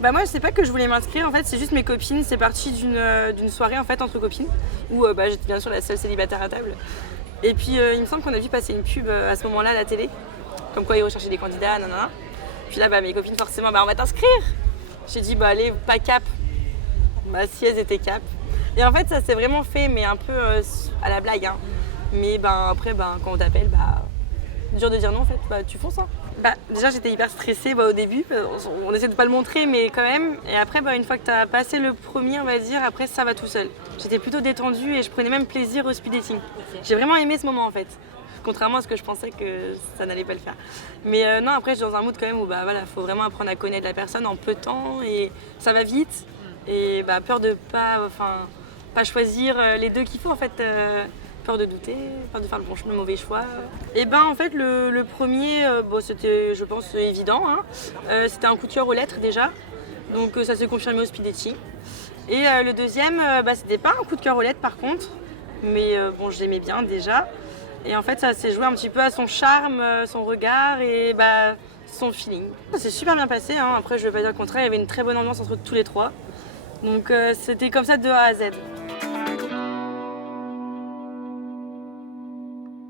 Bah moi je sais pas que je voulais m'inscrire, en fait c'est juste mes copines, c'est parti d'une soirée en fait entre copines où j'étais bien sûr la seule célibataire à table. Et puis il me semble qu'on a vu passer une pub à ce moment-là à la télé, comme quoi ils recherchaient des candidats, nanana. Puis là mes copines forcément on va t'inscrire. J'ai dit allez pas cap. Bah si elles étaient cap. Et en fait ça s'est vraiment fait mais un peu à la blague hein. Mais après quand on t'appelle dur de dire non en fait, tu fonces hein. Déjà j'étais hyper stressée au début, on essaie de pas le montrer mais quand même. Et après une fois que tu as passé le premier on va dire, après ça va tout seul. J'étais plutôt détendue et je prenais même plaisir au speed dating. J'ai vraiment aimé ce moment en fait. Contrairement à ce que je pensais que ça n'allait pas le faire. Mais non après je suis dans un mood quand même où faut vraiment apprendre à connaître la personne en peu de temps et ça va vite. Et peur de pas choisir les deux qu'il faut en fait. Peur de douter, peur de faire le mauvais choix. Et en fait le premier, c'était je pense évident. Hein. C'était un coup de cœur aux lettres déjà, donc ça s'est confirmé au speed dating. Et le deuxième, c'était pas un coup de cœur aux lettres par contre, mais je l'aimais bien déjà. Et en fait ça s'est joué un petit peu à son charme, son regard et son feeling. Ça s'est super bien passé, hein. Après je vais pas dire le contraire, il y avait une très bonne ambiance entre tous les trois. Donc c'était comme ça de A à Z.